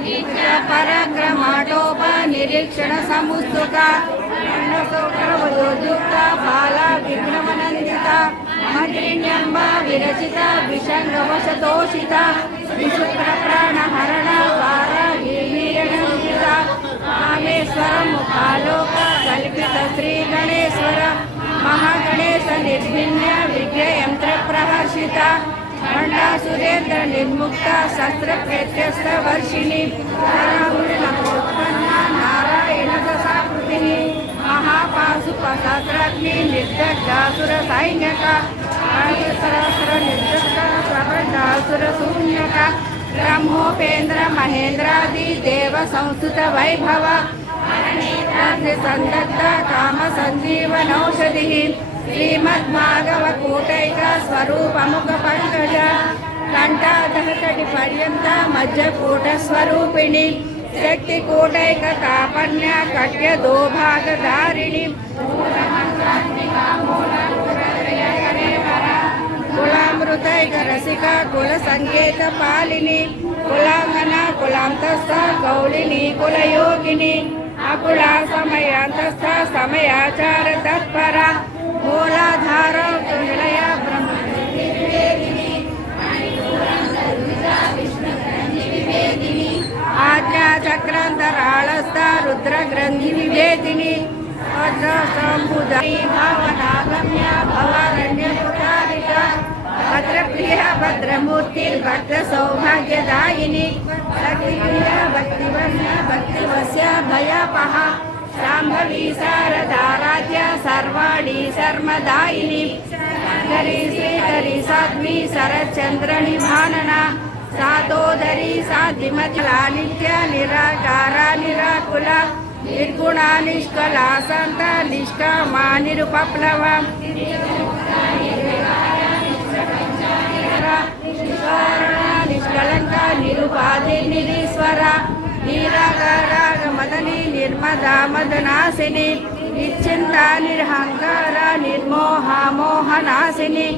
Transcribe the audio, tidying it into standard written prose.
नित्य पराक्रमाटोप निरीक्षण समुत्सुका अन्नसौकरवधोद्युक्ता बाला विघ्नमनन्दिता मद्रिण्यम्बा विरचिता विषङ्गवशतोषिता विशुक्रप्राणहरणा वाराहीर्णिरणन्दिता कामेश्वरमुखालोक कल्पित श्रीगणेश्वर महागणेश निर्भिन्य विघ्नयन्त्रप्रहर्षिता भंडासुरेन्द्र निर्मुक्ता शस्त्र प्रत्यस्त वर्षिणी उत्पन्ना नारायण दशाकृति महापाशुपशास्त्राग्नि निर्दग्धासुर सैन्यका सहस्र निर्दग्ध प्रबंधासुर शून्यका ब्रह्मोपेन्द्र महेन्द्रादि देव संस्तुत वैभव संदग्ध काम संजीवनौषधि श्रीमद्भागवकूटैक स्वरूपमुख पंकज कंठाधहकटि पर्यंत मज्जकूट स्वरूपिणी शक्तिकूटैक कापन्य कट्य दोभागधारिणी कुलामृतैक रसिका कुल संकेत पालिनी कुलांगना कुलांतस्थ गौलिनी कुलयोगिनी अकुला समयांतस्थ समयाचार तत्परा मूलाधार निलय ब्रह्म आज्ञा चक्रांतराळस्थ रुद्र ग्रंथि विभेदिनी भावनागम्य भवारण्य पुरारिका भद्रप्रिया भद्रमूर्ति भक्त सौभाग्यदायिनी शक्तिप्रिया भक्तिवन्य भक्तिवस्य भयापहा शाम्भवी शारदाराध्या सर्वाणी शर्मदायिनी हरि श्रीहरि साध्वी शरच्चंद्र निभानना सातोदरी साध्विमतला नित्य निराकारा निराकुला निर्गुणा निष्कला संत निष्कामा निरुपप्लवा निष्कलंका निरुपाधि निरीश्वरा निरागाराग मदनी निर्मदा मदनासिनी निश्चिंता निर्हंकारा निर्मोहा मोहनासिनी